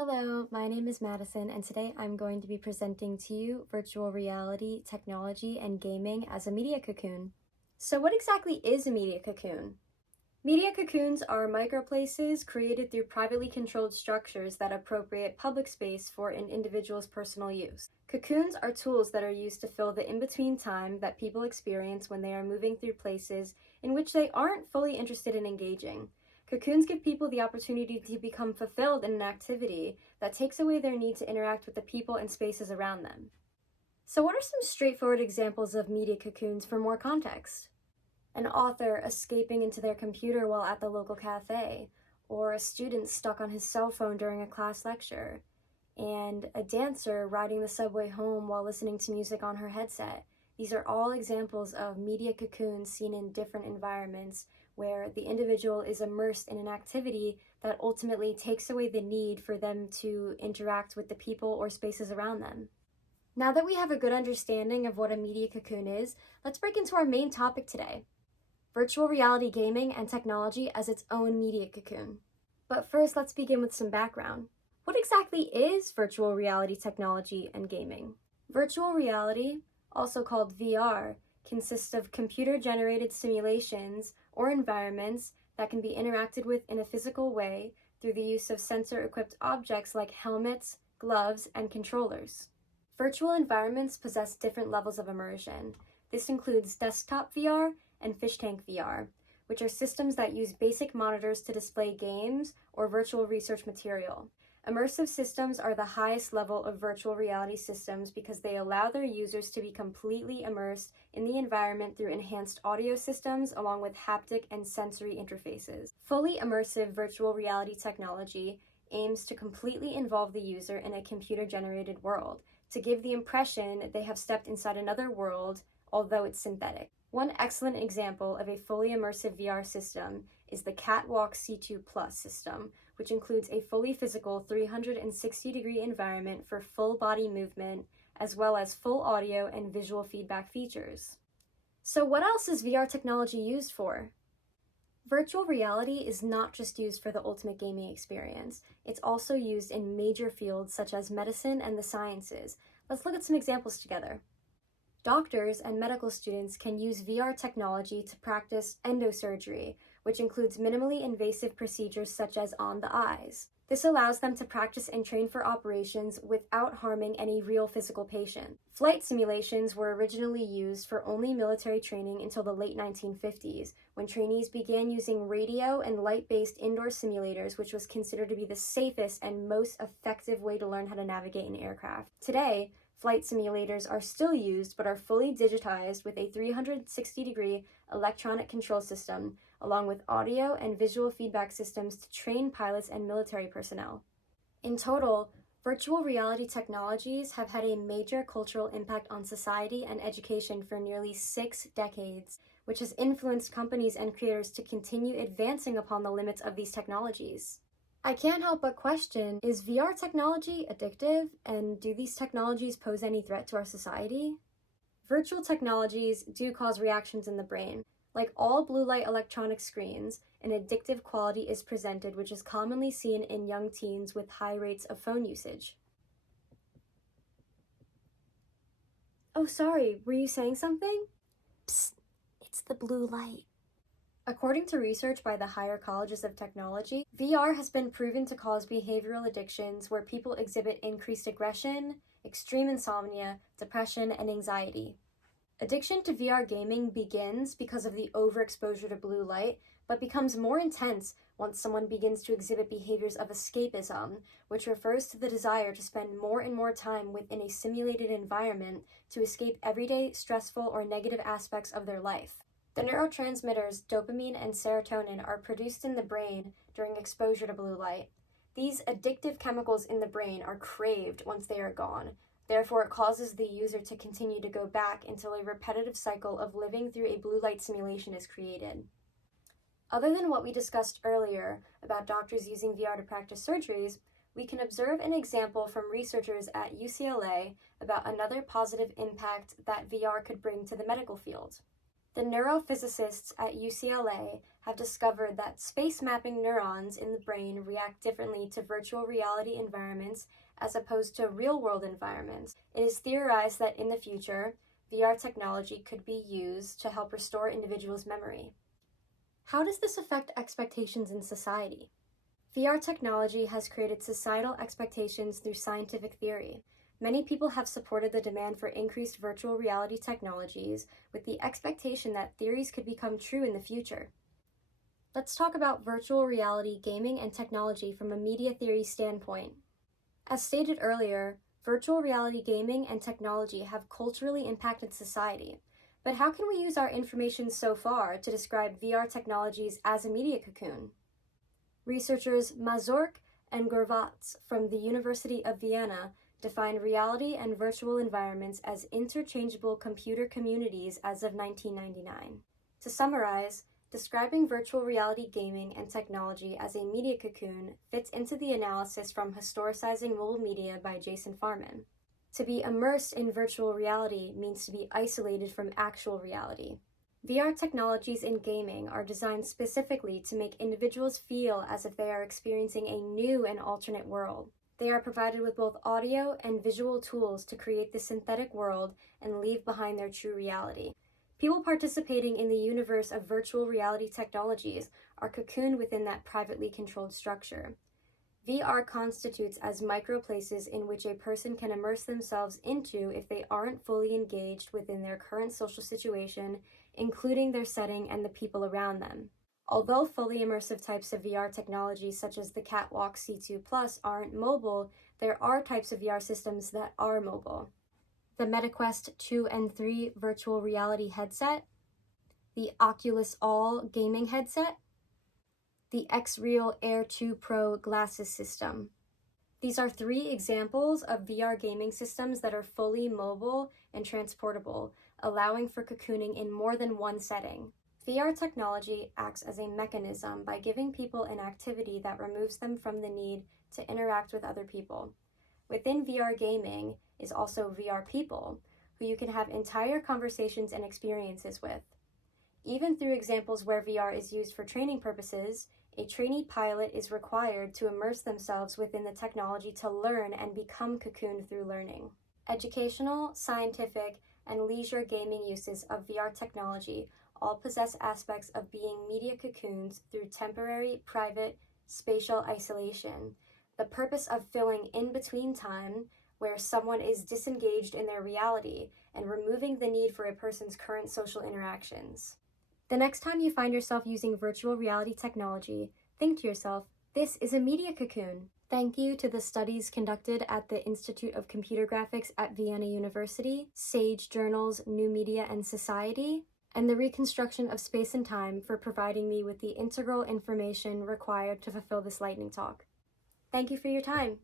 Hello, my name is Madison, and today I'm going to be presenting to you virtual reality, technology, and gaming as a media cocoon. So what exactly is a media cocoon? Media cocoons are microplaces created through privately controlled structures that appropriate public space for an individual's personal use. Cocoons are tools that are used to fill the in-between time that people experience when they are moving through places in which they aren't fully interested in engaging. Cocoons give people the opportunity to become fulfilled in an activity that takes away their need to interact with the people and spaces around them. So what are some straightforward examples of media cocoons for more context? An author escaping into their computer while at the local cafe, or a student stuck on his cell phone during a class lecture, and a dancer riding the subway home while listening to music on her headset. These are all examples of media cocoons seen in different environments where the individual is immersed in an activity that ultimately takes away the need for them to interact with the people or spaces around them. Now that we have a good understanding of what a media cocoon is, let's break into our main topic today: virtual reality gaming and technology as its own media cocoon. But first, let's begin with some background. What exactly is virtual reality technology and gaming? Virtual reality, also called VR, consists of computer-generated simulations or environments that can be interacted with in a physical way through the use of sensor-equipped objects like helmets, gloves, and controllers. Virtual environments possess different levels of immersion. This includes desktop VR and fish tank VR, which are systems that use basic monitors to display games or virtual research material. Immersive systems are the highest level of virtual reality systems because they allow their users to be completely immersed in the environment through enhanced audio systems along with haptic and sensory interfaces. Fully immersive virtual reality technology aims to completely involve the user in a computer-generated world, to give the impression they have stepped inside another world, although it's synthetic. One excellent example of a fully immersive VR system is the Catwalk C2 Plus system, which includes a fully physical 360-degree environment for full body movement, as well as full audio and visual feedback features. So what else is VR technology used for? Virtual reality is not just used for the ultimate gaming experience. It's also used in major fields such as medicine and the sciences. Let's look at some examples together. Doctors and medical students can use VR technology to practice endosurgery, which includes minimally invasive procedures such as on the eyes. This allows them to practice and train for operations without harming any real physical patient. Flight simulations were originally used for only military training until the late 1950s, when trainees began using radio and light-based indoor simulators, which was considered to be the safest and most effective way to learn how to navigate an aircraft. Today, flight simulators are still used but are fully digitized with a 360-degree electronic control system, along with audio and visual feedback systems to train pilots and military personnel. In total, virtual reality technologies have had a major cultural impact on society and education for nearly 6 decades, which has influenced companies and creators to continue advancing upon the limits of these technologies. I can't help but question, is VR technology addictive, and do these technologies pose any threat to our society? Virtual technologies do cause reactions in the brain. Like all blue light electronic screens, an addictive quality is presented, which is commonly seen in young teens with high rates of phone usage. Oh, sorry, were you saying something? Psst, it's the blue light. According to research by the higher colleges of technology, VR has been proven to cause behavioral addictions where people exhibit increased aggression, extreme insomnia, depression, and anxiety. Addiction to VR gaming begins because of the overexposure to blue light, but becomes more intense once someone begins to exhibit behaviors of escapism, which refers to the desire to spend more and more time within a simulated environment to escape everyday, stressful, or negative aspects of their life. The neurotransmitters dopamine and serotonin are produced in the brain during exposure to blue light. These addictive chemicals in the brain are craved once they are gone. Therefore, it causes the user to continue to go back until a repetitive cycle of living through a blue light simulation is created. Other than what we discussed earlier about doctors using VR to practice surgeries, we can observe an example from researchers at UCLA about another positive impact that VR could bring to the medical field. The neurophysicists at UCLA have discovered that space mapping neurons in the brain react differently to virtual reality environments as opposed to real-world environments. It is theorized that in the future, VR technology could be used to help restore individuals' memory. How does this affect expectations in society? VR technology has created societal expectations through scientific theory. Many people have supported the demand for increased virtual reality technologies with the expectation that theories could become true in the future. Let's talk about virtual reality, gaming, and technology from a media theory standpoint. As stated earlier, virtual reality gaming and technology have culturally impacted society. But how can we use our information so far to describe VR technologies as a media cocoon? Researchers Mazurk and Gorvatz from the University of Vienna define reality and virtual environments as interchangeable computer communities as of 1999. To summarize, describing virtual reality gaming and technology as a media cocoon fits into the analysis from Historicizing Mobile Media by Jason Farman. To be immersed in virtual reality means to be isolated from actual reality. VR technologies in gaming are designed specifically to make individuals feel as if they are experiencing a new and alternate world. They are provided with both audio and visual tools to create the synthetic world and leave behind their true reality. People participating in the universe of virtual reality technologies are cocooned within that privately controlled structure. VR constitutes as microplaces in which a person can immerse themselves into if they aren't fully engaged within their current social situation, including their setting and the people around them. Although fully immersive types of VR technology such as the Catwalk C2 Plus aren't mobile, there are types of VR systems that are mobile. The MetaQuest 2 and 3 virtual reality headset, the Oculus All gaming headset, the X-Real Air 2 Pro glasses system. These are 3 examples of VR gaming systems that are fully mobile and transportable, allowing for cocooning in more than one setting. VR technology acts as a mechanism by giving people an activity that removes them from the need to interact with other people. Within VR gaming is also VR people, who you can have entire conversations and experiences with. Even through examples where VR is used for training purposes, a trainee pilot is required to immerse themselves within the technology to learn and become cocooned through learning. Educational, scientific, and leisure gaming uses of VR technology all possess aspects of being media cocoons through temporary, private, spatial isolation, the purpose of filling in-between time where someone is disengaged in their reality and removing the need for a person's current social interactions. The next time you find yourself using virtual reality technology, think to yourself, this is a media cocoon. Thank you to the studies conducted at the Institute of Computer Graphics at Vienna University, Sage Journal's New Media and Society, and the Reconstruction of Space and Time for providing me with the integral information required to fulfill this lightning talk. Thank you for your time.